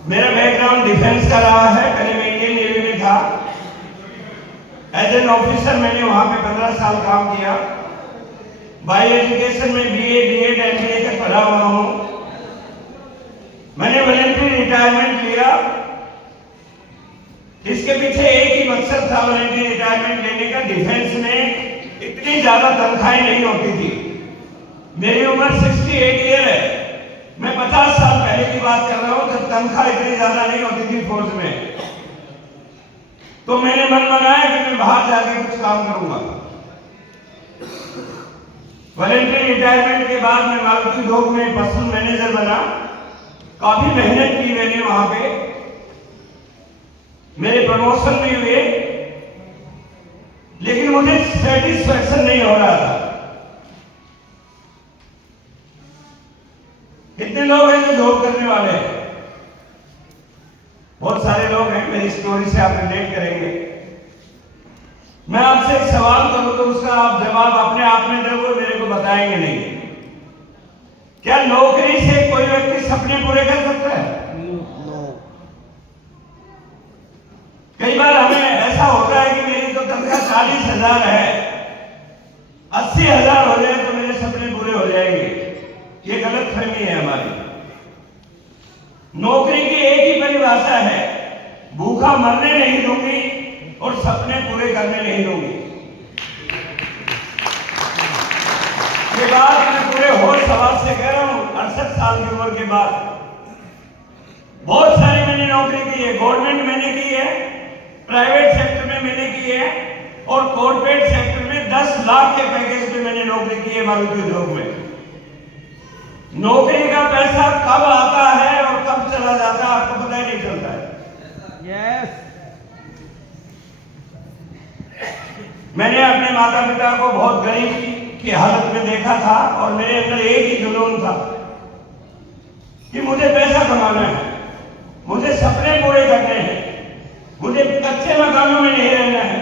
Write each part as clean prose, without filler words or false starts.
मेरा background defence का रहा है। पहले मैं इंडियन नेवी में था। एज एन ऑफिसर मैंने वहां पे 15 साल काम किया। बाई एजुकेशन में बीए, बीएड, एमबीए तक पढ़ा हुआ हूं। मैंने वॉलंटरी रिटायरमेंट लिया। इसके पीछे एक ही मकसद था वॉलंटरी रिटायरमेंट लेने का। डिफेंस में इतनी ज्यादा तनख्वाहें नहीं होती थी। मेरी उम्र 68 ईयर है। मैं 50 साल पहले की बात कर रहा हूं, जब तनख्वाह इतनी ज्यादा नहीं होती थी फौज में। तो मैंने मन बनाया कि मैं बाहर जाके कुछ काम करूंगा। वॉलंटरी रिटायरमेंट के बाद मैं मारुति उद्योग में पर्सनल मैनेजर बना। काफी मेहनत की मैंने वहां पे। मेरे प्रमोशन भी हुए, लेकिन मुझे सेटिस्फैक्शन नहीं हो रहा था। कितने लोग हैं जो जॉब करने वाले हैं? बहुत सारे लोग हैं। मेरी स्टोरी से आप रिलेट करेंगे। मैं आपसे एक सवाल करूं तो उसका आप जवाब अपने आप में दोगे, मेरे को बताएंगे नहीं। क्या नौकरी से कोई व्यक्ति सपने पूरे कर सकता है? कई बार हमें ऐसा होता है कि मेरी तो तनख्वाह 40,000 है, 80,000 हो जाए तो मेरे सपने पूरे हो जाएंगे। ये गलत फहमी है हमारी। नौकरी की एक ही परिभाषा है, भूखा मरने नहीं दूंगी और सपने पूरे करने नहीं दूंगी। ये बात मैं पूरे होश हवास से कह रहा हूं। 68 साल की उम्र के बाद बहुत सारी मैंने नौकरी की है। गवर्नमेंट मैंने की है, प्राइवेट सेक्टर में मैंने की है, और कॉर्पोरेट सेक्टर में 10 लाख के पैकेज पे मैंने नौकरी की है मारुति उद्योग में। नौकरी का पैसा कब आता है और कब चला जाता है आपको पता ही नहीं चलता है। यस। मैंने अपने माता पिता को बहुत गरीब की हालत में देखा था, और मेरे अंदर एक ही जुनून था कि मुझे पैसा कमाना है, मुझे सपने पूरे करने हैं, मुझे कच्चे मकानों में नहीं रहना है।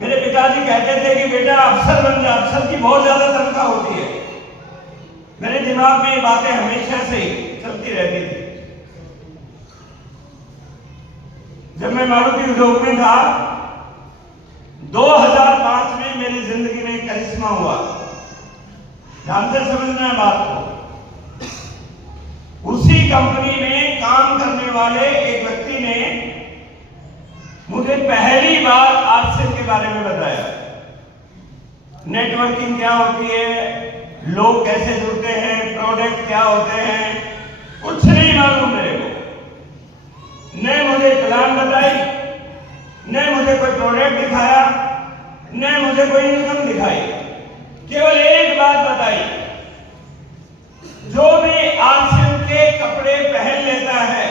मेरे पिताजी कहते थे कि बेटा अफसर बन जा, अफसर की बहुत ज्यादा तनख्वाह होती है। मेरे दिमाग में ये बातें हमेशा से ही चलती रहती थी। जब मैं मारुति उद्योग में था, 2005 में मेरी जिंदगी में एक करिश्मा हुआ। ध्यान से समझना है बात को। उसी कंपनी में काम करने वाले एक व्यक्ति ने मुझे पहली बार आरसीएम के बारे में बताया। नेटवर्किंग क्या होती है, लोग कैसे जुड़ते हैं, प्रोडक्ट क्या होते हैं, कुछ नहीं मालूम मेरे को। न मुझे प्लान बताई, न मुझे कोई प्रोडक्ट दिखाया, न मुझे कोई इनकम दिखाई। केवल एक बात बताई, जो भी आरसीएम के कपड़े पहन लेता है,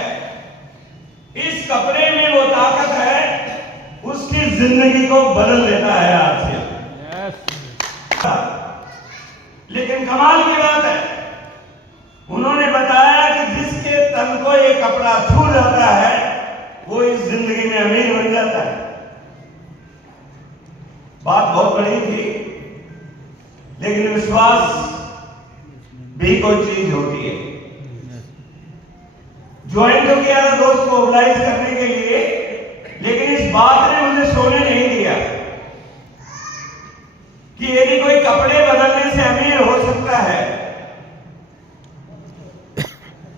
इस कपड़े में वो ताकत है, उसकी जिंदगी को बदल देता है आरसीएम। लेकिन कमाल की बात है, उन्होंने बताया कि जिसके तन को ये कपड़ा छू जाता है वो इस जिंदगी में अमीर बन जाता है। बात बहुत बड़ी थी, लेकिन विश्वास भी कोई चीज होती है। ज्वाइन तो किया था दोस्त को मोबिलाइज करने के लिए, लेकिन इस बात ने मुझे सोने नहीं दिया कि यदि कोई कपड़े बदलने से अमीर हो सकता है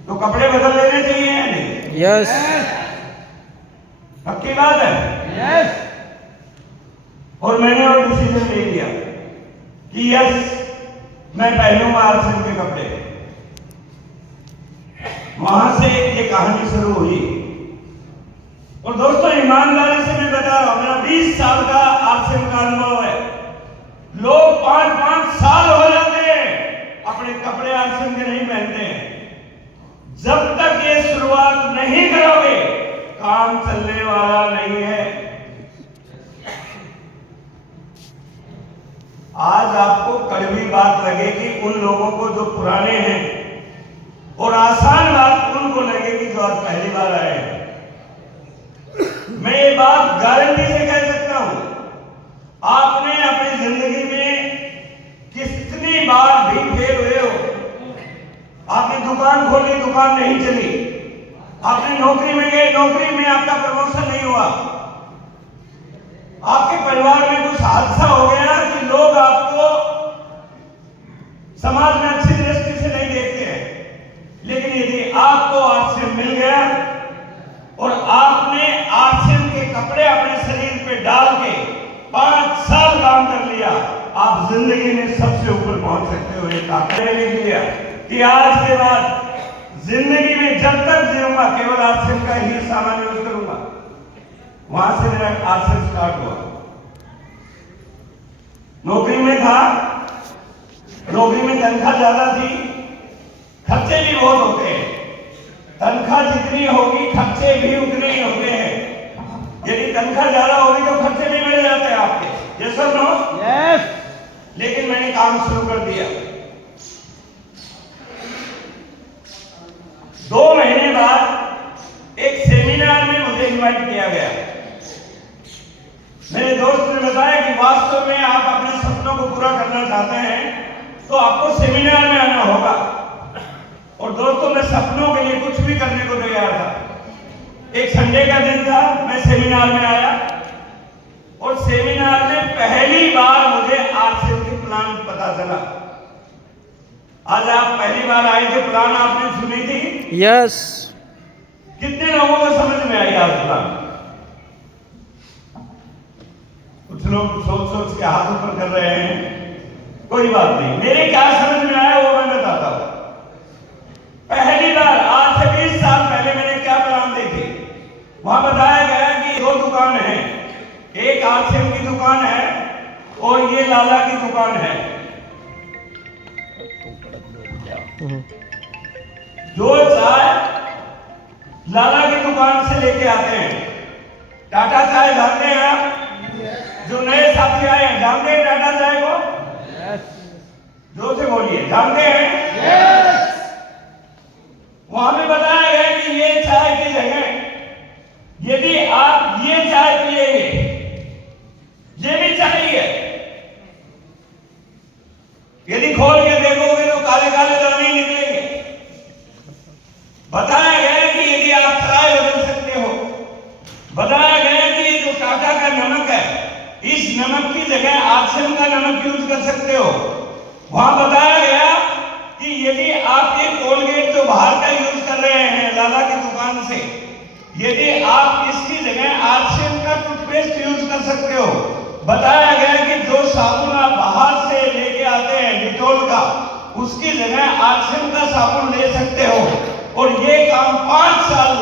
तो कपड़े बदल लेने चाहिए या नहीं? यस। पक्की बात है। यस। और मैंने वो डिसीजन ले लिया कि यस, मैं पहनूंगा आरसीएम के कपड़े। वहां से ये कहानी शुरू हुई। और दोस्तों, ईमानदारी से मैं बता रहा हूं, मेरा 20 साल का आरसीएम का अनुभव है। लोग 5-5 साल हो जाते हैं अपने कपड़े आरसीएम के नहीं पहनते हैं। जब तक ये शुरुआत नहीं करोगे, काम चलने वाला नहीं है। आज आपको कड़वी बात लगेगी उन लोगों को जो पुराने हैं, और आसान बात उनको लगेगी जो आज पहली बार आए हैं। मैं ये बात गारंटी से कह सकता हूं, आपने अपनी जिंदगी में कितनी बार भी फेल हुए हो। आपने दुकान खोली, दुकान नहीं चली। आपने नौकरी में गए, नौकरी में आपका प्रमोशन नहीं हुआ, आपके परिवार में कुछ हादसा हो गया कि लोग आपको समाज में अच्छी दृष्टि से नहीं देखते हैं, लेकिन यदि आपको आरसीएम मिल गया और आपने आरसीएम के कपड़े अपने शरीर पे डाल के 5 साल काम कर लिया, आप जिंदगी में सबसे ऊपर पहुंच सकते हो। एक आंकड़े लिख लिया कि आज के बाद जिंदगी में जब तक जीऊंगा केवल आरसीएम का ही सामान यूज करूंगा। वहां से मेरा आरसीएम स्टार्ट हुआ। नौकरी में था, नौकरी में तनख्वाह ज्यादा थी, खर्चे भी बहुत होते हैं। तनख्वाह जितनी होगी खर्चे भी उतने ही होते हैं। यदि तनख्वाह ज्यादा होगी तो खर्चे भी बढ़ जाते हैं आपके। यस और नो? यस। लेकिन मैंने काम शुरू कर दिया। 2 महीने बाद एक सेमिनार में मुझे इनवाइट किया गया। मेरे दोस्त ने बताया कि वास्तव में आप अपने सपनों को पूरा करना चाहते हैं तो आपको सेमिनार में आना होगा। और दोस्तों, मैं सपनों के लिए कुछ भी करने को तैयार था। एक संडे का दिन था, मैं सेमिनार में आया और सेमिनार में पहली बार मुझे आरसीएम की प्लान पता चला। आज आप पहली बार आए थे, प्लान आपने सुनी थी? यस। कितने लोगों को समझ में आई आज प्लान? कुछ लोग सोच सोच के हाथ ऊपर कर रहे हैं। कोई बात नहीं, मेरे क्या समझ में आया वो मैं बताता हूं। पहली बार आज से 20 साल पहले मैंने क्या प्लान देखी, वहां बताया गया कि 2 दुकान है, एक आरसीएम की दुकान है और ये लाला की दुकान है। जो चाय लाला की दुकान से लेके आते हैं, टाटा चाय जानते हैं आप? जो नए साथी आए हैं जानते हैं टाटा चाय को? जोर से बोलिए, जानते हैं? यस। वहां पे बताया गया कि ये चाय की जगह यदि आप ये चाय पिएंगे, ये भी चाय है, यदि खोल के देखोगे तो काले काले दाने निकलेंगे। बताया गया कि यदि आप चाय बदल सकते हो, बताया गया कि ये जो टाटा का नमक है, इस नमक की जगह आरसीएम का नमक यूज कर सकते हो। वहां बताया गया कि यदि आप ये कोलगेट जो बाहर का यूज कर रहे हैं लाला की दुकान से, यदि आप इसकी जगह आरसीएम का टूथपेस्ट यूज कर सकते हो। बताया गया कि जो साबुन आप बाहर से लेके आते हैं डिटॉल का, उसकी जगह आरसीएम का साबुन ले सकते हो। और ये काम 5 साल